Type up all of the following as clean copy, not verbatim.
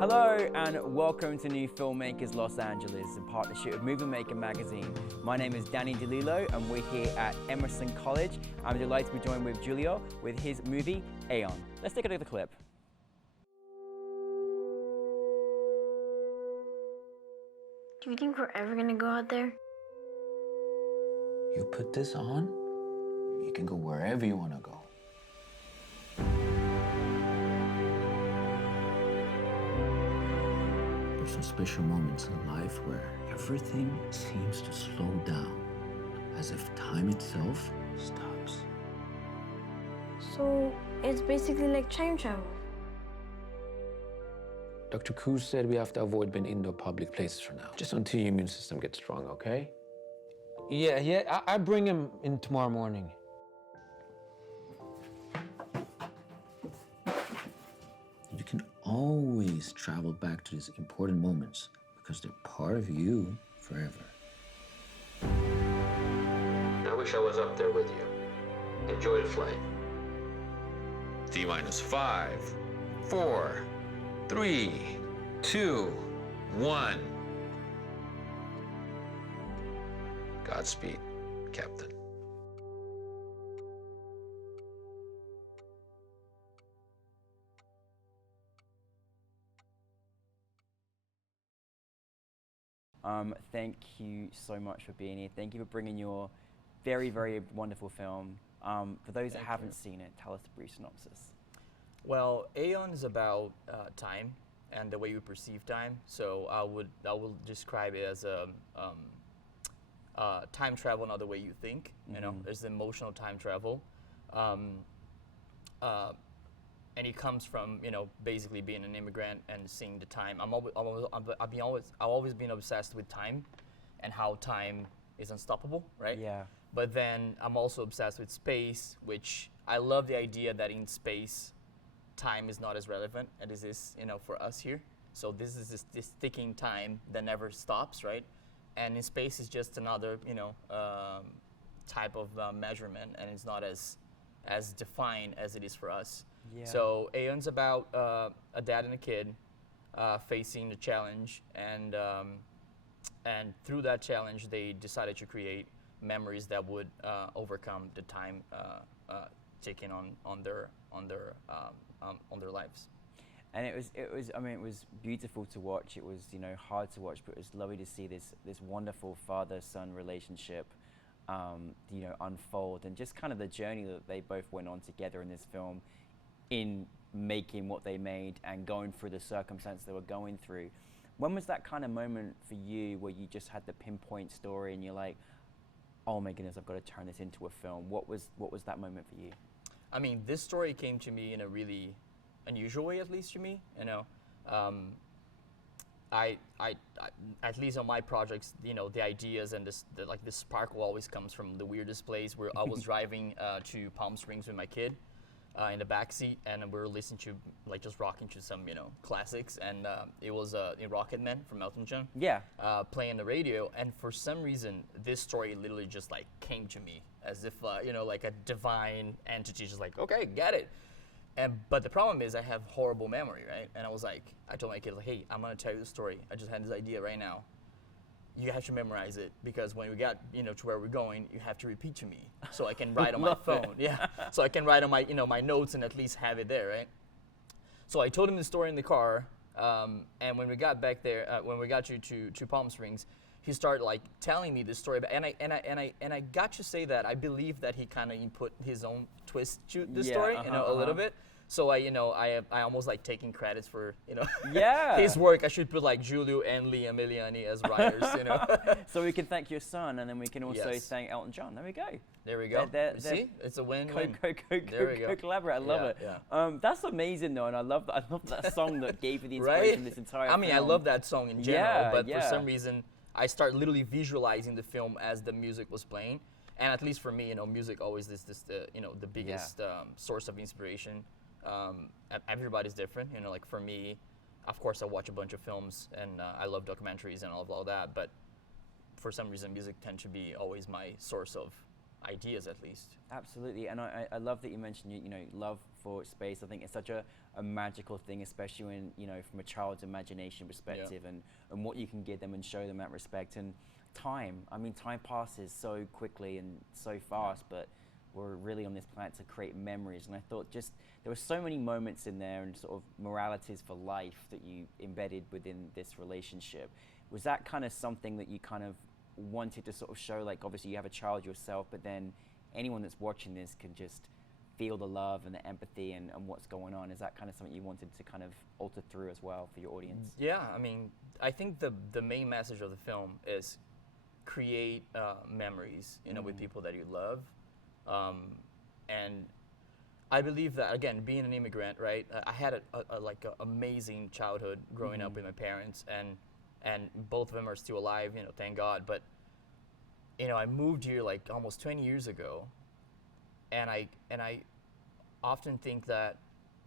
Hello and welcome to New Filmmakers Los Angeles in partnership with Movie Maker magazine. My name is Danny DeLillo and we're here at Emerson College. I'm delighted to be joined with Giulio with his movie Aeon. Let's take a look at the clip. Do you think we're ever gonna go out there? You put this on, you can go wherever you want to go. There's some special moments in life where everything seems to slow down, as if time itself stops. So it's basically like time travel. Dr. Cruz said we have to avoid being indoor public places for now, just until your immune system gets strong, okay? Yeah, I bring him in tomorrow morning. You can always travel back to these important moments because they're part of you forever. I wish I was up there with you. Enjoy the flight. T-5, 4, 3, 2, 1. Godspeed, Captain. Thank you so much for being here. Thank you for bringing your very, very wonderful film. For those that haven't seen it, tell us the brief synopsis. Well, Aeon is about time and the way we perceive time. So I will describe it as a time travel, not the way you think. You know, there's emotional time travel, and it comes from basically being an immigrant and seeing the time. I've always been obsessed with time, and how time is unstoppable, right? Yeah. But then I'm also obsessed with space, which I love the idea that in space, time is not as relevant as it is, for us here. So this is this ticking time that never stops, right? And in space is just another, type of measurement, and it's not as defined as it is for us. Yeah. So Aeon's about a dad and a kid facing the challenge, and through that challenge, they decided to create memories that would overcome the time ticking on their lives. And it was beautiful to watch. It was, hard to watch, but it was lovely to see this wonderful father-son relationship, unfold, and just kind of the journey that they both went on together in this film, in making what they made and going through the circumstances they were going through. When was that kind of moment for you where you just had the pinpoint story and you're like, oh my goodness, I've got to turn this into a film? What was that moment for you? I mean, this story came to me in a really unusual way, at least to me. I at least on my projects, the ideas and this sparkle always comes from the weirdest place. Where I was driving to Palm Springs with my kid in the back seat, and we were listening to just rocking to some classics, and it was Rocket Man from Elton John. Yeah. Playing the radio, and for some reason this story literally just came to me as if like a divine entity, just okay, get it. But the problem is I have horrible memory, right? And I told my kid, hey, I'm gonna tell you the story. I just had this idea right now. You have to memorize it, because when we got to where we're going, you have to repeat to me so I can write on my phone. Yeah, so I can write on my my notes and at least have it there, right? So I told him the story in the car, and when we got back there, when we got to Palm Springs, he started telling me this story, and I got to say that I believe that he kind of input his own twist to the story, a little bit. So I almost taking credits for Yeah. his work. I should put Giulio and Meliani as writers, So we can thank your son, and then we can also Yes. thank Elton John. There we go. There we go. They're See, it's a win-win. There we go. Collaborate. I love it. Yeah. That's amazing though, and I love that song that gave you the inspiration Right? for this entire I mean, I film. love that song in general, Yeah, but yeah. for some reason, I start literally visualizing the film as the music was playing. And at least for me, music always is the biggest source of inspiration. Everybody's different, for me, of course I watch a bunch of films and I love documentaries and all that, but for some reason music tends to be always my source of ideas at least. Absolutely, and I love that you mentioned you know love for space. I think it's such a magical thing, especially when from a child's imagination perspective, and what you can give them and show them that respect and time. I mean, time passes so quickly and so fast, but we're really on this planet to create memories. And I thought just there were so many moments in there and sort of moralities for life that you embedded within this relationship. Was that kind of something that you kind of wanted to sort of show? Like, obviously you have a child yourself, but then anyone that's watching this can just feel the love and the empathy and what's going on. Is that kind of something you wanted to kind of alter through as well for your audience? Yeah, I mean, I think the main message of the film is create memories, with people that you love. And I believe that, again, being an immigrant, right, I had a amazing childhood growing up with my parents, and both of them are still alive, thank God. But, I moved here like almost 20 years ago, and I often think that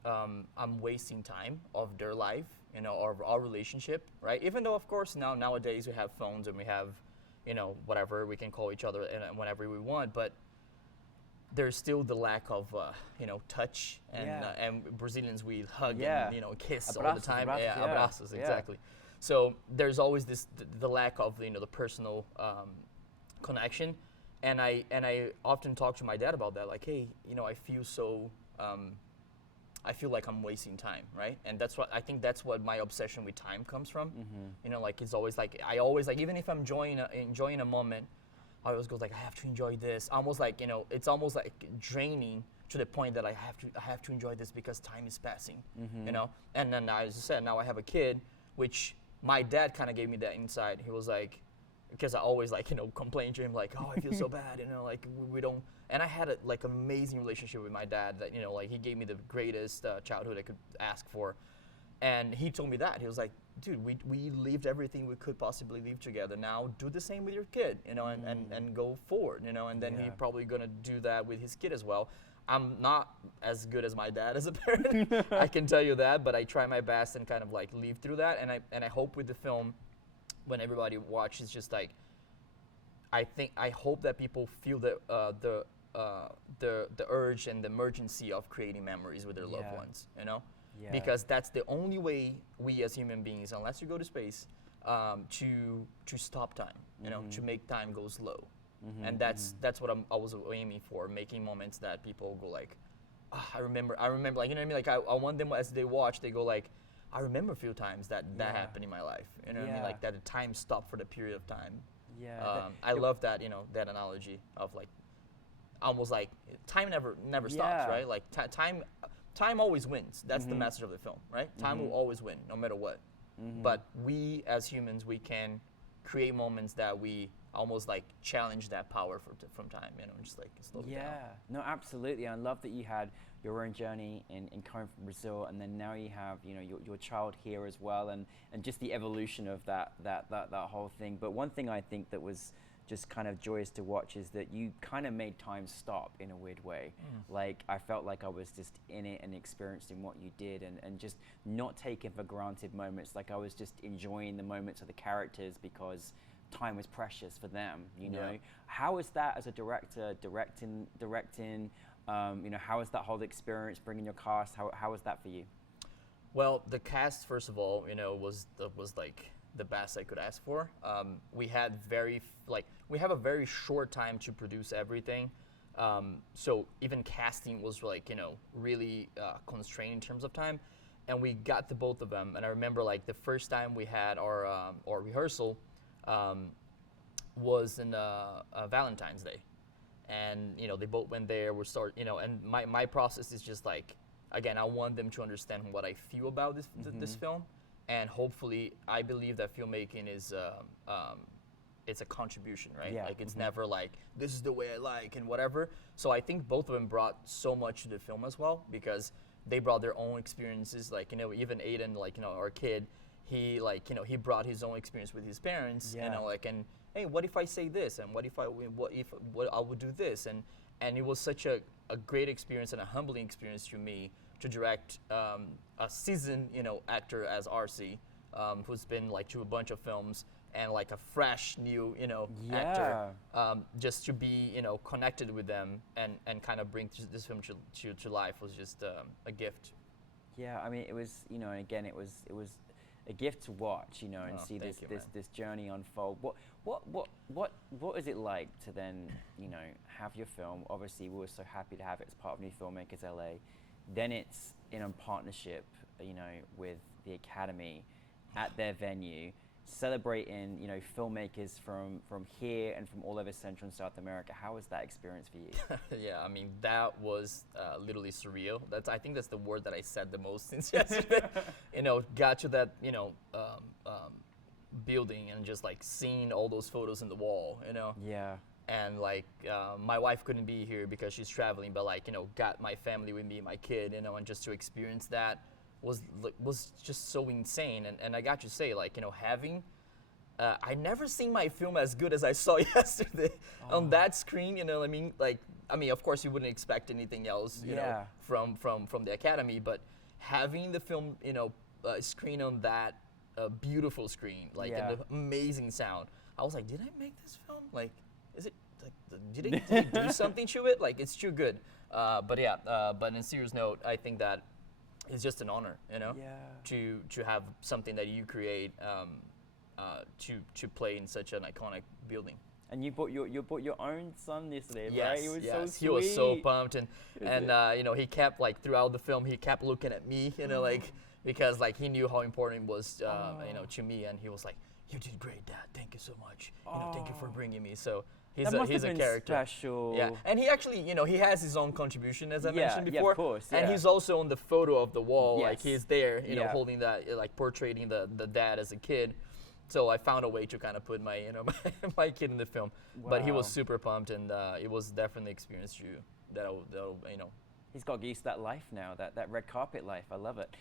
I'm wasting time of their life, or our relationship, right? Even though, of course, nowadays we have phones and we have, whatever, we can call each other whenever we want, but there's still the lack of, touch, and Brazilians, we hug and, kiss all the time. Abraços, exactly. So there's always the lack of, the personal connection, and I often talk to my dad about that, like, hey, I feel so, I feel like I'm wasting time, right? And I think that's what my obsession with time comes from. Like it's always like, even if I'm enjoying a moment, I always go like, I have to enjoy this. Almost like, it's almost like draining to the point that I have to enjoy this because time is passing, And then, as I said, now I have a kid, which my dad kind of gave me that insight. He was like, because I always complain to him like, oh, I feel so bad, like we don't. And I had an amazing relationship with my dad that, like he gave me the greatest childhood I could ask for. And he told me that. He was like, dude, we lived everything we could possibly live together. Now do the same with your kid, and go forward, and then he's probably gonna do that with his kid as well. I'm not as good as my dad as a parent, I can tell you that, but I try my best and kind of like live through that. And I hope with the film, when everybody watches, just like, I hope that people feel the urge and the emergency of creating memories with their loved ones, because that's the only way we as human beings, unless you go to space, to stop time, to make time go slow. And that's what I was aiming for, making moments that people go like, I remember, like, you know what I mean? Like I want them, as they watch, they go like, I remember a few times that happened in my life. You know what I mean? Like that the time stopped for the period of time. I love that, that analogy of like, almost like time never stops, right? Like time always wins. That's the message of the film, right? Time will always win, no matter what. But we as humans, we can create moments that we almost like challenge that power from time, just like slow it down. No, absolutely. I love that you had your own journey in coming from Brazil, and then now you have your child here as well, and just the evolution of that whole thing. But one thing I think that was just kind of joyous to watch is that you kind of made time stop in a weird way. Like I felt like I was just in it and experiencing what you did, and just not taking for granted moments. Like I was just enjoying the moments of the characters because time was precious for them, How is that as a director, directing, how is that whole experience, bringing your cast, how was that for you? Well, the cast, first of all, was like the best I could ask for. We have a very short time to produce everything. So even casting was like, really constrained in terms of time. And we got the both of them. And I remember like the first time we had our rehearsal, was in Valentine's Day, and they both went there. We start, and my process is just like, again, I want them to understand what I feel about this film, and hopefully, I believe that filmmaking is it's a contribution, right? Like it's never like this is the way I like and whatever. So I think both of them brought so much to the film as well, because they brought their own experiences. Like even Aiden, like our kid. He he brought his own experience with his parents, and hey, what if I say this, and what if I would do this, and it was such a great experience and a humbling experience to me to direct a seasoned actor as RC, who's been like to a bunch of films, and like a fresh new, actor, just to be, connected with them and kind of bring this film to life was just a gift. Yeah, I mean, it was, and again, it was a gift to watch, and see thank you, this journey unfold. What is it like to then, have your film? Obviously, we were so happy to have it as part of NewFilmmakers LA. Then it's in a partnership, with the Academy at their venue, celebrating, filmmakers from here and from all over Central and South America. How was that experience for you? Yeah, I mean, that was literally surreal. I think that's the word that I said the most since yesterday. Got to that, building and just like seeing all those photos in the wall, Yeah. And like my wife couldn't be here because she's traveling, but like, got my family with me, my kid, and just to experience that was just so insane. And I got to say, like, having I never seen my film as good as I saw yesterday on that screen. Of course you wouldn't expect anything else, from the Academy, but having the film, screen on that beautiful screen, like, and the amazing sound, I was like, did I make this film? Like, is it like, did they do something to it? Like, it's too good. But in a serious note, I think that it's just an honor, to have something that you create, to play in such an iconic building. And you brought your own son yesterday, yes, right? He was so sweet. He was so pumped, and he kept, like, throughout the film, he kept looking at me, like, because like he knew how important it was, to me, and he was like, "You did great, Dad. Thank you so much. Thank you for bringing me." So he's a character. Special. Yeah, and he actually, he has his own contribution, as I mentioned before. Yeah, of course. And he's also on the photo of the wall, Yes. like he's there, holding that, like portraying the dad as a kid. So I found a way to kind of put my, my kid in the film. But he was Wow. super pumped, and it was definitely an experience that'll. He's got used to that life now, that red carpet life. I love it.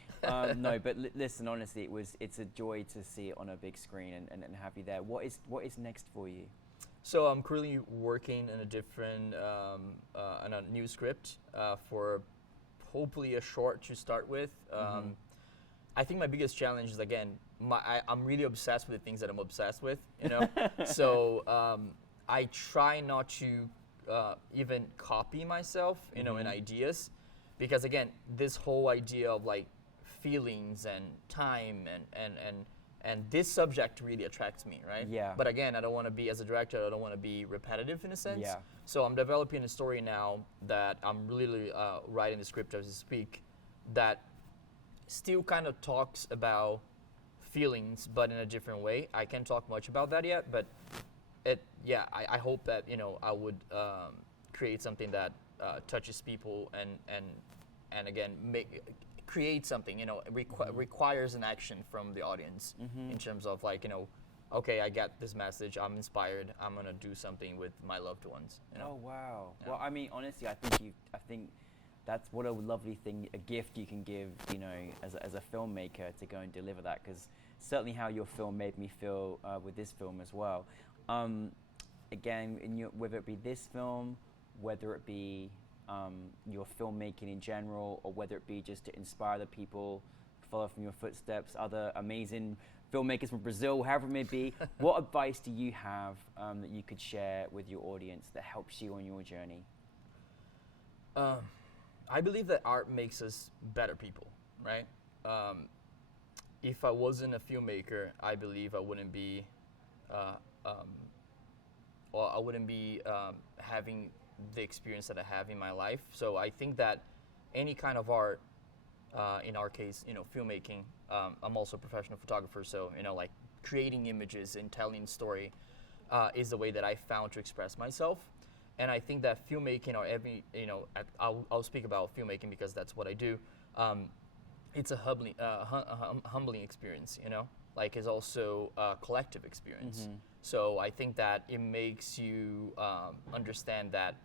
No, but listen, honestly, it's a joy to see it on a big screen and have you there. What is next for you? So I'm currently working in a different, on a new script for hopefully a short to start with. I think my biggest challenge is, again, I'm really obsessed with the things that I'm obsessed with, So I try not to even copy myself, in ideas, because again, this whole idea of like feelings and time and this subject really attracts me, right? Yeah. But again, I don't want to be, as a director, I don't want to be repetitive in a sense. Yeah. So I'm developing a story now that I'm really writing the script as we speak, that still kind of talks about feelings, but in a different way. I can't talk much about that yet, but I hope that I would create something that touches people and again create something, requires an action from the audience, in terms of like, okay, I get this message, I'm inspired, I'm gonna do something with my loved ones. Oh wow. Yeah. Well, I mean, honestly, I think that's what a lovely thing, a gift you can give, as a filmmaker, to go and deliver that, because certainly how your film made me feel with this film as well. Again, whether it be this film, whether it be your filmmaking in general, or whether it be just to inspire the people, follow from your footsteps, other amazing filmmakers from Brazil, however it may be, what advice do you have that you could share with your audience that helps you on your journey? I believe that art makes us better people, right? If I wasn't a filmmaker, I believe I wouldn't be, having the experience that I have in my life. So I think that any kind of art, in our case, filmmaking, I'm also a professional photographer, so, like creating images and telling story is the way that I found to express myself. And I think that filmmaking, or I'll speak about filmmaking because that's what I do. It's a humbling experience, like it's also a collective experience. So I think that it makes you understand that,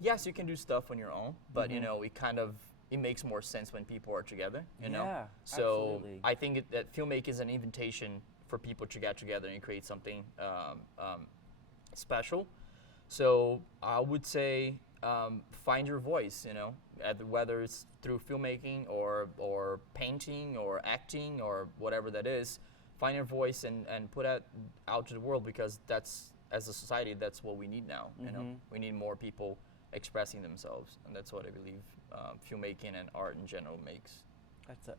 yes, you can do stuff on your own, but it makes more sense when people are together, Yeah, So absolutely. I think that filmmaking is an invitation for people to get together and create something special. So I would say find your voice, whether it's through filmmaking or painting or acting or whatever that is. find your voice and put it out to the world, because that's, as a society, that's what we need now. You know, we need more people expressing themselves, and that's what I believe filmmaking and art in general makes.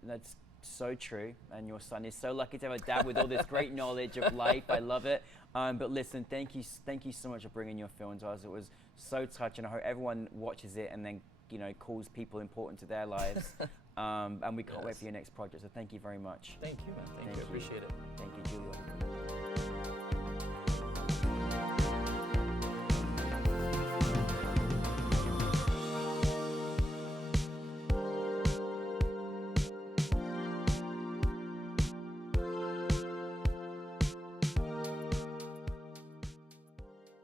That's so true, and your son is so lucky to have a dad with all this great knowledge of life. I love it. But listen, thank you so much for bringing your film to us. It was so touching. I hope everyone watches it and then, you know, calls people important to their lives. And we can't wait for your next project. So thank you very much. Thank you, man. Thank you. I appreciate it. Thank you, Giulio.